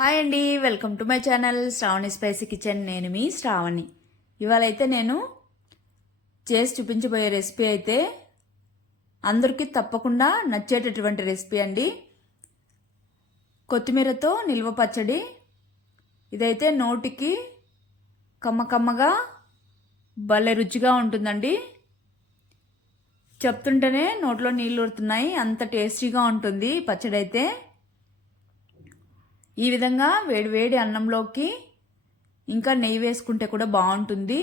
Hi అండి, welcome to my channel Shravani spicy kitchen. నేను మీ శ్రావణి. ఇవాళ అయితే నేను చేసి చూపించబోయే రెసిపీ అయితే అందరికీ తప్పకుండా నచ్చేటటువంటి రెసిపీ అండి. కొత్తిమీరతో నిల్వ పచ్చడి. ఇదైతే నోటికి కమ్మగా భలే రుచిగా ఉంటుందండి. చెప్తుంటేనే నోట్లో నీళ్ళు ఊరుతున్నాయి, అంత టేస్టీగా ఉంటుంది పచ్చడి అయితే. ఈ విధంగా వేడి అన్నంలోకి ఇంకా నెయ్యి వేసుకుంటే కూడా బాగుంటుంది.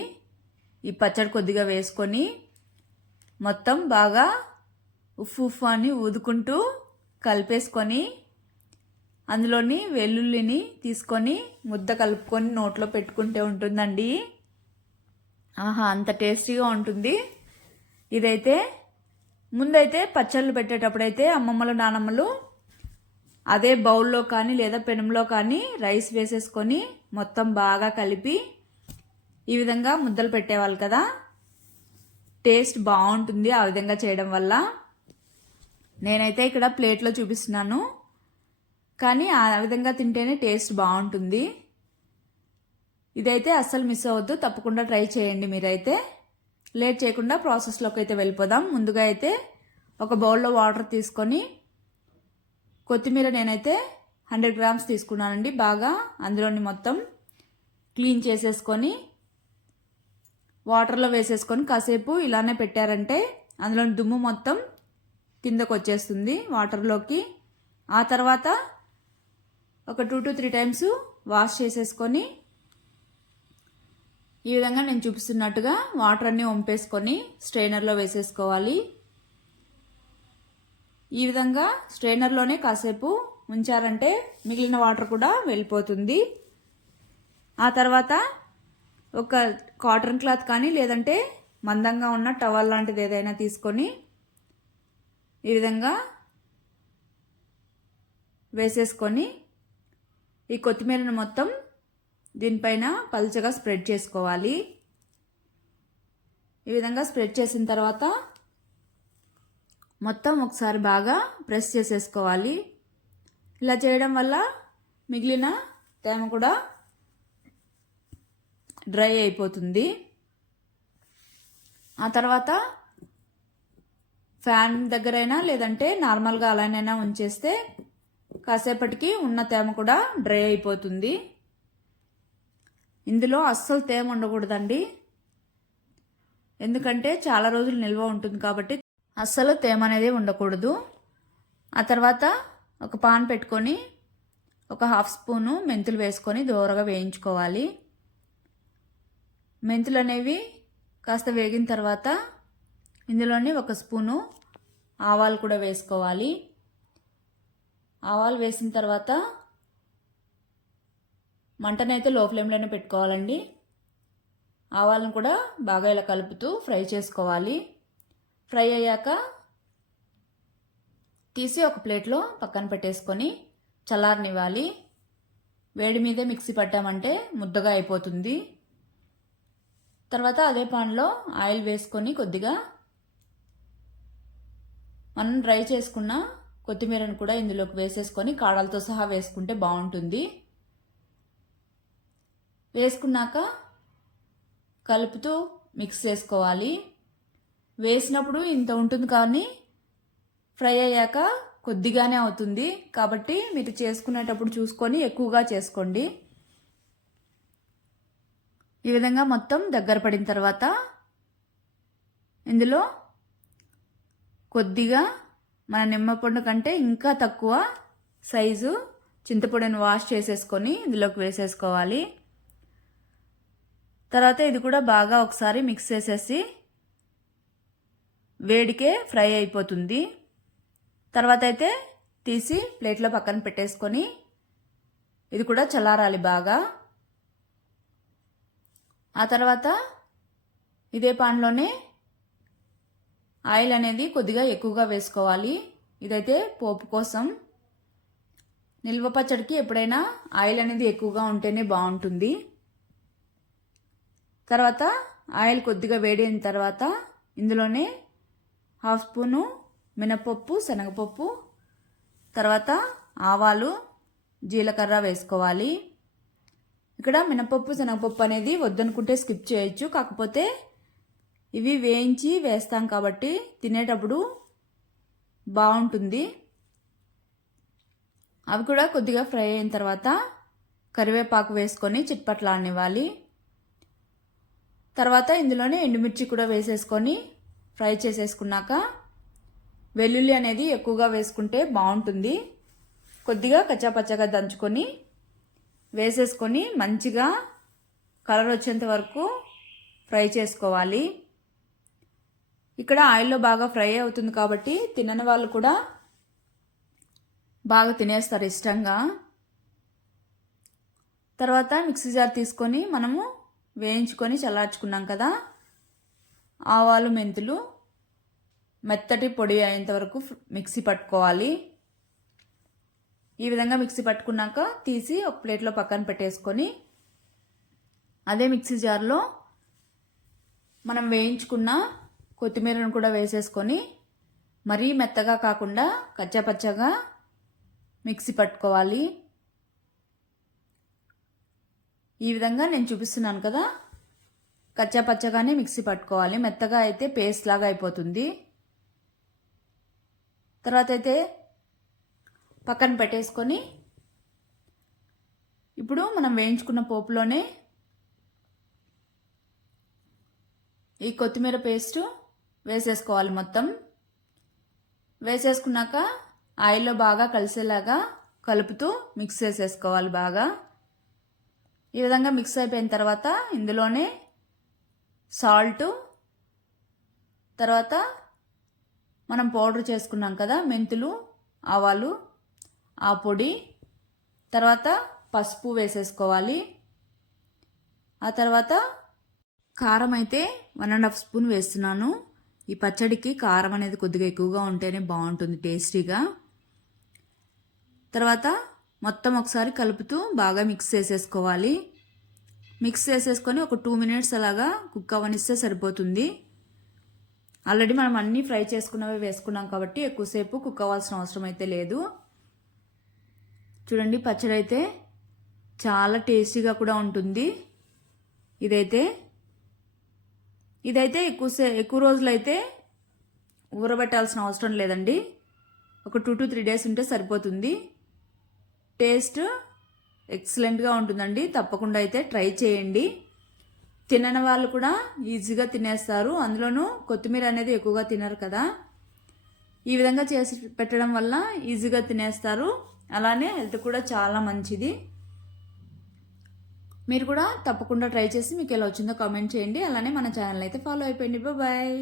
ఈ పచ్చడి కొద్దిగా వేసుకొని మొత్తం బాగా ఉఫ్ఫు అని ఊదుకుంటూ కలిపేసుకొని అందులోని వెల్లుల్లిని తీసుకొని ముద్ద కలుపుకొని నోట్లో పెట్టుకుంటే ఉంటుందండి. అంత టేస్టీగా ఉంటుంది. ఇదైతే ముందైతే పచ్చళ్ళు పెట్టేటప్పుడైతే అమ్మమ్మలు నానమ్మలు అదే బౌల్లో కానీ లేదా పెనంలో కానీ రైస్ వేసేసుకొని మొత్తం బాగా కలిపి ఈ విధంగా ముద్దలు పెట్టేవాళ్ళు కదా. టేస్ట్ బాగుంటుంది ఆ విధంగా చేయడం వల్ల. నేనైతే ఇక్కడ ప్లేట్లో చూపిస్తున్నాను, కానీ ఆ విధంగా తింటేనే టేస్ట్ బాగుంటుంది. ఇదైతే అస్సలు మిస్ అవ్వద్దు, తప్పకుండా ట్రై చేయండి మీరైతే. లేట్ చేయకుండా ప్రాసెస్లోకి అయితే వెళ్ళిపోదాం. ముందుగా అయితే ఒక బౌల్లో వాటర్ తీసుకొని కొత్తిమీర నేనైతే 100 గ్రామ్స్ తీసుకున్నానండి. బాగా అందులోని మొత్తం క్లీన్ చేసేసుకొని వాటర్లో వేసేసుకొని కాసేపు ఇలానే పెట్టారంటే అందులోని దుమ్ము మొత్తం కిందకు వచ్చేస్తుంది వాటర్లోకి. ఆ తర్వాత ఒక 2 to 3 టైమ్స్ వాష్ చేసేసుకొని ఈ విధంగా నేను చూపిస్తున్నట్టుగా వాటర్ అన్నీ వంపేసుకొని స్ట్రైనర్లో వేసేసుకోవాలి. ఈ విధంగా స్ట్రైనర్లోనే కాసేపు ఉంచారంటే మిగిలిన వాటర్ కూడా వెళ్ళిపోతుంది. ఆ తర్వాత ఒక కాటన్ క్లాత్ కానీ లేదంటే మందంగా ఉన్న టవల్ లాంటిది ఏదైనా తీసుకొని ఈ విధంగా వేసేసుకొని ఈ కొత్తిమీరను మొత్తం దీనిపైన పల్చగా స్ప్రెడ్ చేసుకోవాలి. ఈ విధంగా స్ప్రెడ్ చేసిన తర్వాత మొత్తం ఒకసారి బాగా ప్రెస్ చేసేసుకోవాలి. ఇలా చేయడం వల్ల మిగిలిన తేమ కూడా డ్రై అయిపోతుంది. ఆ తర్వాత ఫ్యాన్ దగ్గరైనా లేదంటే నార్మల్గా అలానైనా ఉంచేస్తే కాసేపటికి ఉన్న తేమ కూడా డ్రై అయిపోతుంది. ఇందులో అస్సలు తేమ ఉండకూడదండి, ఎందుకంటే చాలా రోజులు నిల్వ ఉంటుంది కాబట్టి అస్సలు తేమ అనేది ఉండకూడదు. ఆ తర్వాత ఒక పాన్ పెట్టుకొని ఒక 1/2 స్పూను మెంతులు వేసుకొని దోరగా వేయించుకోవాలి. మెంతులు అనేవి కాస్త వేగిన తర్వాత ఇందులోని 1 స్పూను ఆవాలు కూడా వేసుకోవాలి. ఆవాలు వేసిన తర్వాత మంటనైతే లో ఫ్లేమ్లోనే పెట్టుకోవాలండి. ఆవాలను కూడా బాగా ఇలా కలుపుతూ ఫ్రై చేసుకోవాలి. ఫ్రై అయ్యాక తీసి ఒక ప్లేట్లో పక్కన పెట్టేసుకొని చల్లారనివ్వాలి. వేడి మీదే మిక్సీ పట్టామంటే ముద్దగా అయిపోతుంది. తర్వాత అదే పాన్లో ఆయిల్ వేసుకొని కొద్దిగా మనం డ్రై చేసుకున్న కొత్తిమీరను కూడా ఇందులోకి వేసేసుకొని కాడలతో సహా వేసుకుంటే బాగుంటుంది. వేసుకున్నాక కలుపుతూ మిక్స్ చేసుకోవాలి. వేసినప్పుడు ఇంత ఉంటుంది కానీ ఫ్రై అయ్యాక కొద్దిగానే అవుతుంది, కాబట్టి మీరు చేసుకునేటప్పుడు చూసుకొని ఎక్కువగా చేసుకోండి. ఈ విధంగా మొత్తం దగ్గర పడిన తర్వాత ఇందులో కొద్దిగా మన నిమ్మపండు కంటే ఇంకా తక్కువ సైజు చింతపండుని వాష్ చేసేసుకొని ఇందులోకి వేసేసుకోవాలి. తర్వాత ఇది కూడా బాగా ఒకసారి మిక్స్ చేసేసి వేడికే ఫ్రై అయిపోతుంది. తర్వాత అయితే తీసి ప్లేట్లో పక్కన పెట్టేసుకొని ఇది కూడా చల్లారాలి బాగా. ఆ తర్వాత ఇదే పాన్లోనే ఆయిల్ అనేది కొద్దిగా ఎక్కువగా వేసుకోవాలి. ఇదైతే పోపు కోసం. నిల్వ పచ్చడికి ఎప్పుడైనా ఆయిల్ అనేది ఎక్కువగా ఉంటేనే బాగుంటుంది. తర్వాత ఆయిల్ కొద్దిగా వేడైన తర్వాత ఇందులోనే 1/2 స్పూను మినపప్పు, శనగపప్పు, తర్వాత ఆవాలు, జీలకర్ర వేసుకోవాలి. ఇక్కడ మినపప్పు శనగపప్పు అనేది వద్దనుకుంటే స్కిప్ చేయొచ్చు, కాకపోతే ఇవి వేయించి వేస్తాం కాబట్టి తినేటప్పుడు బాగుంటుంది. అవి కూడా కొద్దిగా ఫ్రై అయిన తర్వాత కరివేపాకు వేసుకొని చిట్పట్లాడనివ్వాలి. తర్వాత ఇందులోనే ఎండుమిర్చి కూడా వేసేసుకొని ఫ్రై చేసేసుకున్నాక వెల్లుల్లి అనేది ఎక్కువగా వేసుకుంటే బాగుంటుంది. కొద్దిగా కచ్చాపచ్చగా దంచుకొని వేసేసుకొని మంచిగా కలర్ వచ్చేంత వరకు ఫ్రై చేసుకోవాలి. ఇక్కడ ఆయిల్లో బాగా ఫ్రై అవుతుంది కాబట్టి తినని వాళ్ళు కూడా బాగా తినేస్తారు ఇష్టంగా. తర్వాత మిక్సీ జార్ తీసుకొని మనము వేయించుకొని చల్లార్చుకున్నాం కదా, ఆవాలు మెంతులు మెత్తటి పొడి అయ్యేంత వరకు మిక్సీ పట్టుకోవాలి. ఈ విధంగా మిక్సీ పట్టుకున్నాక తీసి ఒక ప్లేట్లో పక్కన పెట్టేసుకొని అదే మిక్సీ జార్లో మనం వేయించుకున్న కొత్తిమీరను కూడా వేసేసుకొని మరీ మెత్తగా కాకుండా కచ్చాపచ్చగా మిక్సీ పట్టుకోవాలి. ఈ విధంగా నేను చూపిస్తున్నాను కదా, కచ్చాపచ్చగానే మిక్సీ పట్టుకోవాలి. మెత్తగా అయితే పేస్ట్ లాగా అయిపోతుంది. తర్వాత అయితే పక్కన పెట్టేసుకొని ఇప్పుడు మనం వేయించుకున్న పోపులోనే ఈ కొత్తిమీర పేస్ట్ వేసేసుకోవాలి. మొత్తం వేసేసుకున్నాక ఆయిల్లో బాగా కలిసేలాగా కలుపుతూ మిక్స్ చేసేసుకోవాలి బాగా. ఈ విధంగా మిక్స్ అయిపోయిన తర్వాత ఇందులోనే సాల్ట్, తర్వాత మనం పౌడర్ చేసుకున్నాం కదా మెంతులు, ఆవాలు, ఆ పొడి, తర్వాత పసుపు వేసేసుకోవాలి. ఆ తర్వాత కారం అయితే 1.5 స్పూన్ వేస్తున్నాను. ఈ పచ్చడికి కారం అనేది కొద్దిగా ఎక్కువగా ఉంటేనే బాగుంటుంది టేస్టీగా. తర్వాత మొత్తం ఒకసారి కలుపుతూ బాగా మిక్స్ చేసేసుకోవాలి. మిక్స్ చేసేసుకొని ఒక 2 మినిట్స్ అలాగా కుక్ అవ్వనిస్తే సరిపోతుంది. ఆల్రెడీ మనం అన్నీ ఫ్రై చేసుకున్నవి వేసుకున్నాం కాబట్టి ఎక్కువసేపు కుక్ అవ్వాల్సిన అవసరం అయితే లేదు. చూడండి, పచ్చడి అయితే చాలా టేస్టీగా కూడా ఉంటుంది. ఇదైతే ఎక్కువ రోజులు అయితే ఊరబెట్టాల్సిన అవసరం లేదండి. ఒక 2 to 3 డేస్ ఉంటే సరిపోతుంది. టేస్ట్ ఎక్సలెంట్గా ఉంటుందండి. తప్పకుండా అయితే ట్రై చేయండి. తినని వాళ్ళు కూడా ఈజీగా తినేస్తారు. అందులోనూ కొత్తిమీర అనేది ఎక్కువగా తినరు కదా. ఈ విధంగా చేసి పెట్టడం వల్ల ఈజీగా తినేస్తారు. అలానే హెల్త్ కూడా చాలా మంచిది. మీరు కూడా తప్పకుండా ట్రై చేసి మీకు ఎలా వచ్చిందో కామెంట్ చేయండి. అలానే మన ఛానల్ అయితే ఫాలో అయిపోయింది. బాయ్.